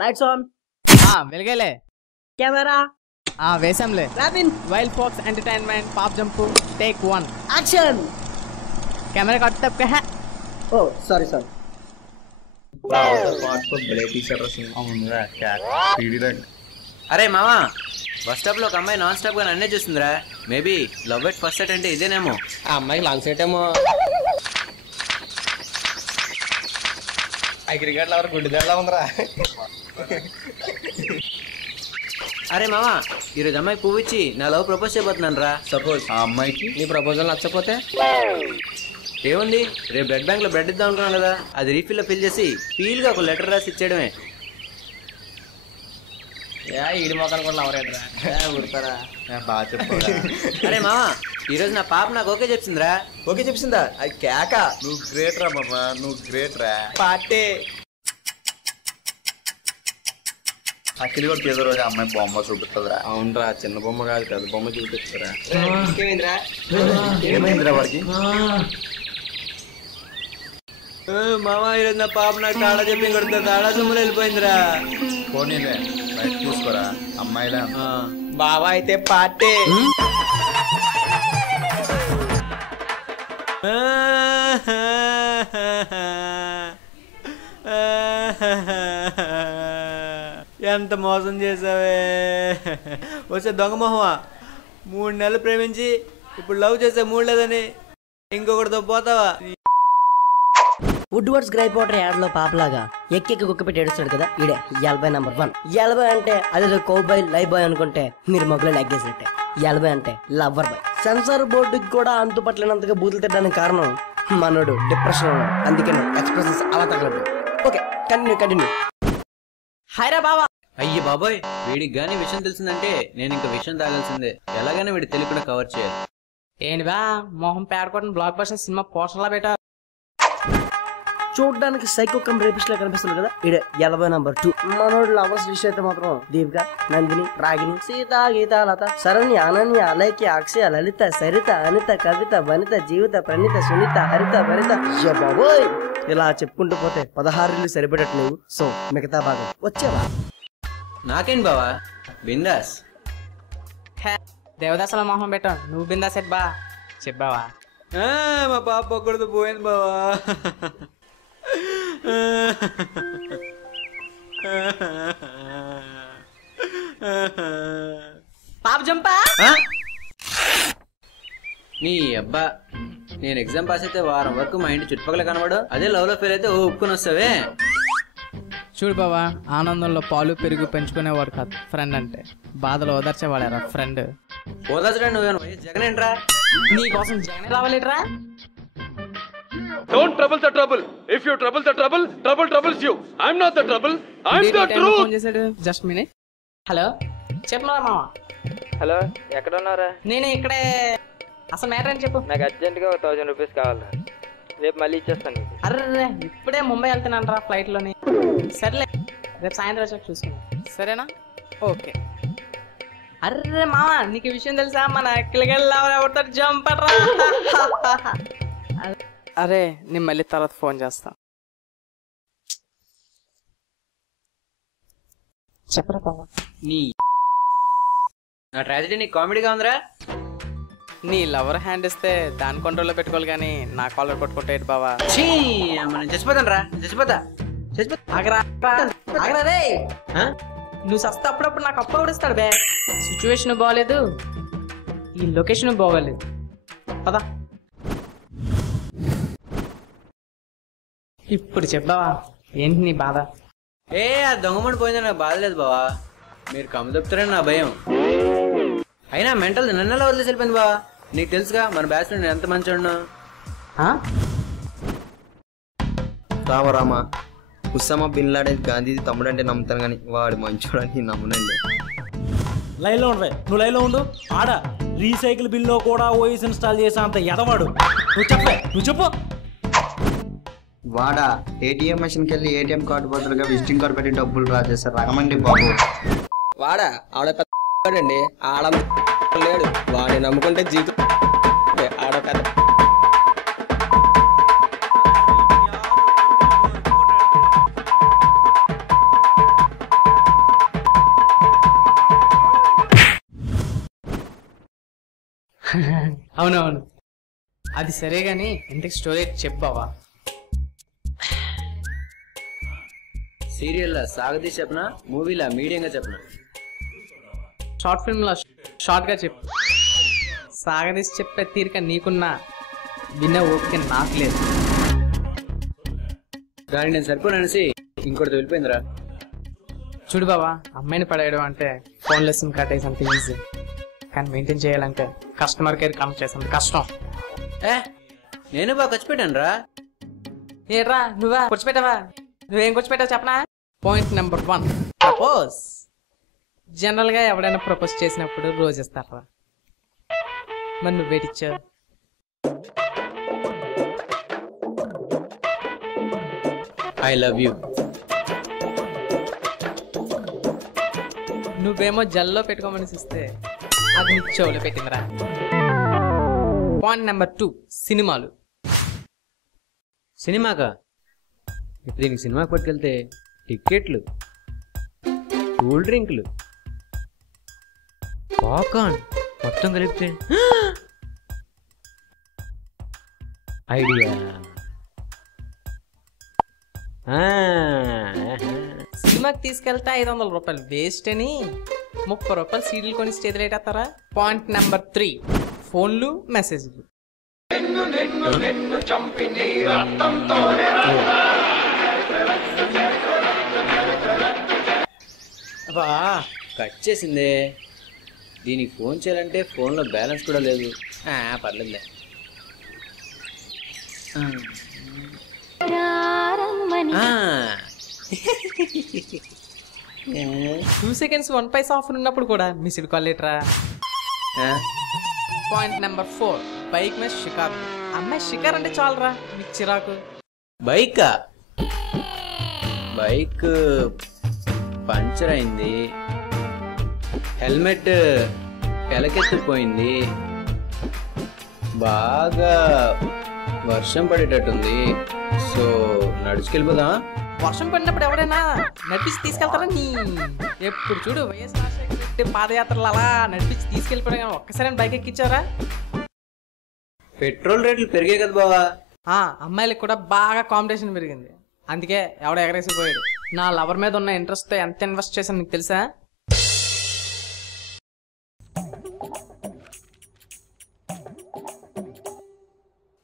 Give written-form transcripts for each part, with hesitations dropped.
Lights on. వెలిగేలే. Camera వేసాంలే. Robin Wild Fox entertainment pop jump take 1 action. Camera cut तब का है. Oh sorry sorry. అరే మామా, బస్ స్టాప్ లో ఒక అమ్మాయి నాన్ స్టాప్ గా నన్నే చూస్తుందిరా. Maybe love at first sight అంటే ఇదేనేమో. ఆ అమ్మాయికి లాంగ్ సైట్ ఏమో. ఆ క్రికెట్ లవర్ గుడ్డిదారిలా ఉందిరా. అరే మామా, ఈరోజు అమ్మాయి పువ్వు ఇచ్చి నా లవ్ ప్రపోజ్ చేయబోతున్నాను రా. సపోజ్ ఆ అమ్మాయికి నీ ప్రపోజల్ నచ్చకపోతే ఏముంది, రేపు బ్లడ్ బ్యాంక్ లో బ్లడ్ ఇద్దాం అనుకున్నాను కదా, అది రీఫిల్ లో ఫిల్ చేసి ఫీల్ గా ఒక లెటర్ రాసి ఇచ్చేయడమే. ఈడి మొక్కలు కూడా లవరేట్రా ఉడతారా. బాగా చెప్పు. అరే మామా, ఈరోజు నా పాప నాకు ఓకే చెప్పిందిరా. ఓకే చెప్పిందా? అది కేక. నువ్వు గ్రేట్ రా మామా, నువ్వు గ్రేట్ రా. పార్టీ అఖిల్ కూడా ఏదో రోజు అమ్మాయి బొమ్మ చూపిస్తుందిరా. అవునరా, చిన్న బొమ్మ కాదు పెద్ద బొమ్మ చూపిస్తారా. ఏమైందిరా వాడికి? మామా, ఈరోజు నా పాప నాకు తాళా చెప్పి కొడుతుంది. తాళా సొమ్ములు వెళ్ళిపోయిందిరా. పోనీలే, బయట చూసుకోరా అమ్మాయిలా. బాబా అయితే పార్టీ. ఎంత మోసం చేసావే. వచ్చే దొంగ మొహమా, 3 నెలలు ప్రేమించి ఇప్పుడు లవ్ చేసే మూడు లేదని ఇంకొకటితో పోతావా? Woodward's gripe water ad లో పాపలాగా ఎక్కి కుక్క పెట్టి ఏడుస్తాడు కదా, ఈడే ఎల్బాయ్ నంబర్ 1. ఎల్బాయ్ అంటే అదేదో కౌ బాయ్ లైవ్ బాయ్ అనుకుంటే మీరు మొగ్గులను ఎగ్గేసినట్టే. ఎల్బాయ్ అంటే లవ్వర్ బాయ్. సెన్సార్ బోర్డుకి కూడా అంతు పట్టలేనంతగా బూతులు తిట్టడానికి కారణం మనోడు డిప్రెషన్ ఉన్నాడు, అందుకని ఎక్స్ప్రెషన్స్ అలా తగ్గదు. Okay, continue. हायरा बाबा. అయ్యి బాబాయ్, వీడికి గానీ విషయం తెలిసిందంటే నేను ఇంకా విషయం తాగాల్సిందే. ఎలాగైనా వీడి తెలియకుండా కవర్ చేయాలి. ఏంటి బా మొహం పేడకొట్టిన బ్లాక్ బస్టర్ సినిమా పోస్టర్లా పెట్టా. చూడడానికి సైకో కమ్ రేపిస్ట్ లా కనిపిస్తుంది కదా, ఈడే ఎల్బాయ్ నంబర్ 2. మనోడు లవర్స్ లిస్ట్ అయితే మాత్రం దీపిక, నందిని, రాగిని, సీత, గీత, లత, శరణ్య, అనన్య, అలైక్య, అక్షయ, లలిత, సరిత, అనిత, కవిత, వనిత, జీవిత, ప్రణీత, సునీత, హరిత, భరిత. బాబోయ్, ఇలా చెప్పుకుంటూ పోతే 16 సరిపడట్టు లేవు. సో మిగతా భాగం వచ్చేవా? నాకేంటి బావా, బిందాస్. దేవదాసల మొహం పెట్టా, నువ్వు బిందా సెట్ బా చెప్పావా? మా పాప ఒక్కడితో పోయింది బావా. పాప జంపా. నీ అబ్బా, నేను ఎగ్జామ్ పాస్ అయితే వారం వరకు మా ఇంటి చుట్టుపక్కల కనబడు. అదే లవ్ లో ఫెయిల్ అయితే ఒప్పుకొని వస్తావే. చూడు బావా, ఆనందంలో పాలు పెరుగు పెంచుకునేవాడు కాదు ఫ్రెండ్ అంటే, బాధలో ఓదార్చేవాడారా ఫ్రెండ్. ఓదార్చడా నువ్వేను జగన్ ఏంట్రా? నీకోసం Jagan రావాలేట్రా? Don't trouble the trouble. If you trouble the trouble, trouble troubles you. I'm not the trouble. I'm the truth. Phone చేశాడు. Just minute. హలో, చెప్పరా మామ. హలో, ఎక్కడ ఉన్నారా? నేను ఇక్కడే. అసలు మ్యాటర్ అని చెప్పు. నాకు అర్జెంట్గా 1000 రూపీస్ కావాలి, రేపు మళ్ళీ ఇచ్చేస్తాను. అర్రే, ఇప్పుడే ముంబై వెళ్తున్నాను రా ఫ్లైట్ లోని. సరేలే, రేపు సాయంత్రం వచ్చాక చూసుకున్నాం, సరేనా? ఓకే. అర్రే మామ, నీకు విషయం తెలుసా? మన అక్కడికి జంపరా. అరే, నేను మళ్ళీ తర్వాత ఫోన్ చేస్తా. చెప్పరా బాబా. నీ నా ట్రాజడీ నీకు కామెడీగా ఉందిరా. నీ లవర్ హ్యాండ్ ఇస్తే దాని కంట్రోల్లో పెట్టుకోవాలి కానీ నా కాలర్ పట్టుకుంటే బావా. నేను చచ్చిపోతాను రా, చచ్చిపోతా. నువ్వు సస్తా అప్పుడప్పుడు నాకు అప్పుడు కూడా ఇస్తాడు బే. సిచ్యువేషన్ బాగోలేదు, ఈ లొకేషన్ బాగోలేదు. పదా ఇప్పుడు చెప్పావా, ఏంటి నీ బాధ? ఆ దొంగమని పోయింది, నాకు బాధ లేదు బావా. మీరు కమ్ము చెప్తారని నా భయం. అయినా మెంటల్ నన్నెలా వదిలేసి వెళ్ళిపోయింది బావా. నీకు తెలుసుగా మన బ్యాచ్ లో నేను ఎంత మంచి ఉన్నా. రామా, ఉస్సామా బిన్ లాడెన్ గాంధీ తమ్ముడు అంటే నమ్ముతాను కానీ వాడు మంచోడని నమ్మునండి. లైన్ లో ఉండవే, నువ్వు లైన్ లో ఉండు. ఆడ రీసైకిల్ బిల్ లో కూడా ఓఎస్ ఇన్స్టాల్ చేసా అంత ఎదవాడు. నువ్వు చెప్పు. వాడా ఏటీఎం మెషిన్కి వెళ్ళి ఏటీఎం కార్డు బదులుగా విజిటింగ్ కార్డు పెట్టి డబ్బులు డ్రా చేస్తారు. రకమండి బాబు. వాడా ఆడ పెద్దండి, ఆడ లేడు. వాడిని నమ్ముకుంటే జీతం ఆడ పెద్ద. అవునవును, అది సరే గాని ఇంతకు స్టోరీ చెప్పావా? సీరియల్ సాగదీసి చెప్పనా, మూవీలా మీడియంగా చెప్పనా? షార్ట్ ఫిల్మ్ లో షార్ట్ గా చెప్పు. సాగదీసి చెప్పే తీరిక నీకున్నా వినే ఓపిక నాకు లేదు. కానీ నేను సరిపోననేసి ఇంకోటి వెళ్ళిపోయిందిరా. చూడు బావా, అమ్మాయిని పడేయడం అంటే ఫోన్ లెసన్ కట్టేసి అంత ఈజీ, కానీ మెయింటైన్ చేయాలంటే కస్టమర్ కేర్ కనెక్ట్ చేసేంత కష్టం. నేను బాగా ఖర్చు పెట్టాను రా. ఏట్రా నువ్వా కూర్చోపెట్టావా? నువ్వేం కూర్చోపెట్టావు చెప్పనా? Point number 1, propose. జనరల్ గా ఎవడైనా ప్రపోజ్ చేసినప్పుడు రోజు ఇస్తారా, మరి నువ్వేటిచ్చావు? I love you. నువ్వేమో జల్లో పెట్టుకోమని ఇస్తే అది నీ చెవులో పెట్టిందిరా. పాయింట్ నెంబర్ 2, సినిమాలు. సినిమాకా? ఇప్పుడు దీనికి సినిమాకి పట్టుకెళ్తే టికెట్లు, కూల్ డ్రింక్లు, పాప్కార్న్ మొత్తం కలిపితే ఐడియా. సినిమాకి తీసుకెళ్తే 500 రూపాయలు వేస్ట్ అని 30 రూపాయలు సీడీలు కొని చేతులేటేస్తారా? పాయింట్ నెంబర్ 3, ఫోన్లు, మెసేజ్లు. అబ్బా కట్ చేసిందే. దీనికి ఫోన్ చేయాలంటే ఫోన్లో బ్యాలెన్స్ కూడా లేదు. పర్లేదులే. 2 seconds 1 పైసా ఆఫర్ ఉన్నప్పుడు కూడా మిస్డ్ కాల్ లేటరా. పాయింట్ నెంబర్ 4, బైక్ మీద షికార్. అమ్మాయి షికార్ అంటే చాలరా మీకు చిరాకు. బైకా? బైక్ పంచర్ అయింది, హెల్మెట్ ఎలకెత్తిపోయింది, బాగా వర్షం పడేటట్టుంది. సో నడుచుకెళ్ళిపోదా? వర్షం పడినప్పుడు ఎవరైనా నడిపించి తీసుకెళ్తారా? నీ ఎప్పుడు చూడు వైఎస్ రాజశేఖర రెడ్డి పాదయాత్రలు అలా నడిపించి తీసుకెళ్ళిపోవడం, ఒక్కసారి బైక్ ఎక్కించారా? పెట్రోల్ రేట్లు పెరిగాయి కదా బావా. అమ్మాయిలకు కూడా బాగా కాంపిటీషన్ పెరిగింది, అందుకే ఎవడ ఎగరేసిపోయాడు. నా లవర్ మీద ఉన్న ఇంట్రెస్ట్ తో ఎంత ఇన్వెస్ట్ చేశాను నీకు తెలుసా?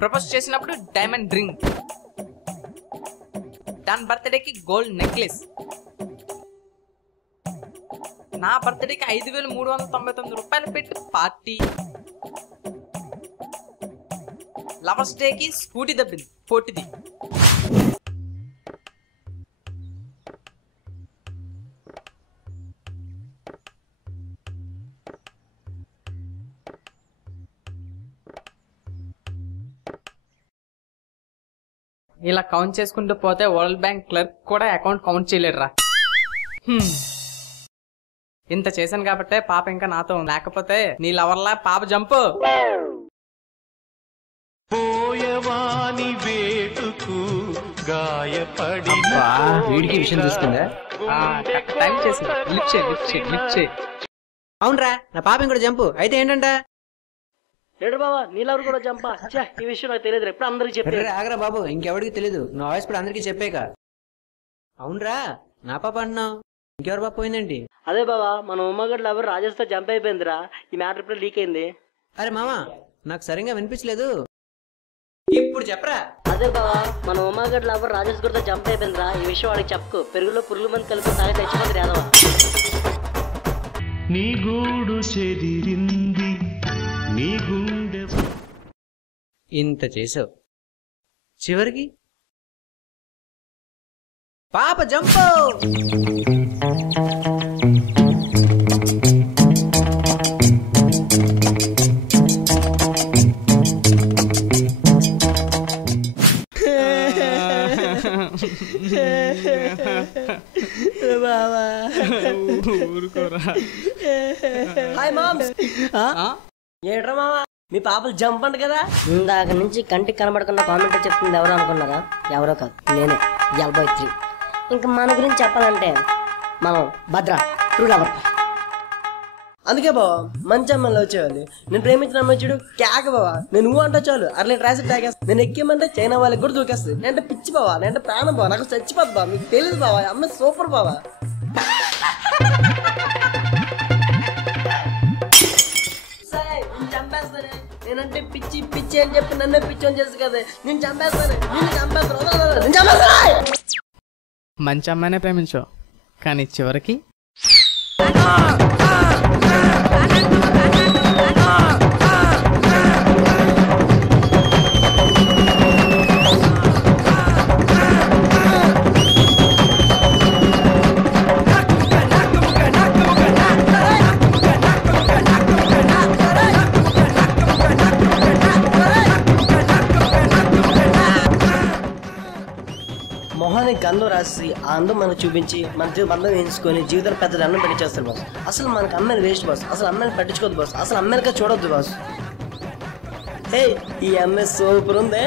ప్రపోజ్ చేసినప్పుడు డైమండ్ రింగ్, దాని బర్త్డేకి గోల్డ్ నెక్లెస్, నా బర్త్డేకి 5,399 రూపాయలు పెట్టి పార్టీ, లవర్స్ డేకి స్కూటీ దబ్బింది పొట్టిది. ఇలా కౌంట్ చేసుకుంటూ పోతే వరల్డ్ బ్యాంక్ క్లర్క్ కూడా అకౌంట్ కౌంట్ చేయలేడురా. ఇంత చేశాను కాబట్టే పాప ఇంకా నాతో ఉంది, లేకపోతే నీ లవర్లా పాప జంపు. వీడికి విషయం చూస్తుందా? టైం చేసి లిఫ్ట్ చేయి. అవునరా, నా పాప కూడా జంపు. అయితే ఏంటంట? లేడు బాబా, నీళ్ళెవరు కూడా చంపా. ఈ విషయం నాకు తెలియదు, ఎప్పుడు అందరికి చెప్పారు. ఆగరా బాబు, ఇంకెవరికి తెలీదు. నా వాయిస్ కూడా అందరికీ చెప్పాక. అవునరా, నా పాప అంటున్నావు, ఇంకెవరు పాప పోయిందేంటి? అదే బాబా, మన ఉమ్మగడ్లు ఎవరు రాజేష్తో జంప్ అయిపోయిందిరా. ఈ మ్యాటర్ ఇప్పుడు లీక్ అయింది. అరే మామా, నాకు సరిగ్గా వినిపించలేదు, ఇప్పుడు చెప్పరా. అదే బాబా, మన ఉమ్మగడ్లు ఎవరు రాజేష్ గురితో జంప్ అయిపోయిందిరా. ఈ విషయం వాడికి చెప్పుకో. పెరుగులో పురుగుల మంది కలిపి తాగి తెచ్చిపోతుంది యాదవ. నీ గూడు చెదిరింది, నీ గుండె. ఇంత చేసావు, చివరికి పాప జంపు. Hi moms. ఏట్రా మామా, మీ పాపలు జంప్ అంట కదా. ఇందాక నుంచి కంటికి కనబడకుండా కామెంట్ చెప్తుంది ఎవరు అనుకున్నారా? ఎవరో కాదు, నేనే, ఎల్బాయ్ 3. ఇంకా మన గురించి చెప్పాలంటే మనం భద్ర ట్రూ లవర్. అందుకే బావా మంచి అమ్మాయిలు వచ్చేవాళ్ళు. నేను ప్రేమించిన అమ్మాయి చూడు కేక బావా. నేను నువ్వు అంటే చాలు అట్లా ట్రాన్సిట్ తాగేస్తా. నేను ఎక్కేమంటే చైనా వాళ్ళకి కూడా దూకేస్తుంది. నేనంటే పిచ్చి బావా, నేనంటే ప్రాణం బావా, నాకు చచ్చిపోద్ది బావా. మీకు తెలియదు బావా, అమ్మాయి సూపర్ బావా. చంపేస్తానే నేనంటే పిచ్చి పిచ్చి అని చెప్పి నన్నే పిచ్చి అని చేస్తుంది కదా. నేను చంపేస్తాను, నేను చంపేస్తాను. మంచి అమ్మాయినే ప్రేమించు, కానీ చివరికి మొహానికి గంధం రాసి ఆ అందం మనకు చూపించి మన బంధం వేయించుకొని జీవితాలు పెద్ద దండం పెట్టి చేస్తారు బాస్. అసలు మనకు అమ్మాయిలు వేస్ట్ బాస్. అసలు అమ్మాయిని పట్టించుకోవద్దు బాస్. అసలు అమ్మాయిలుగా చూడొద్దు బాస్. హే ఈ అమ్మాయి సూపర్ ఉంది.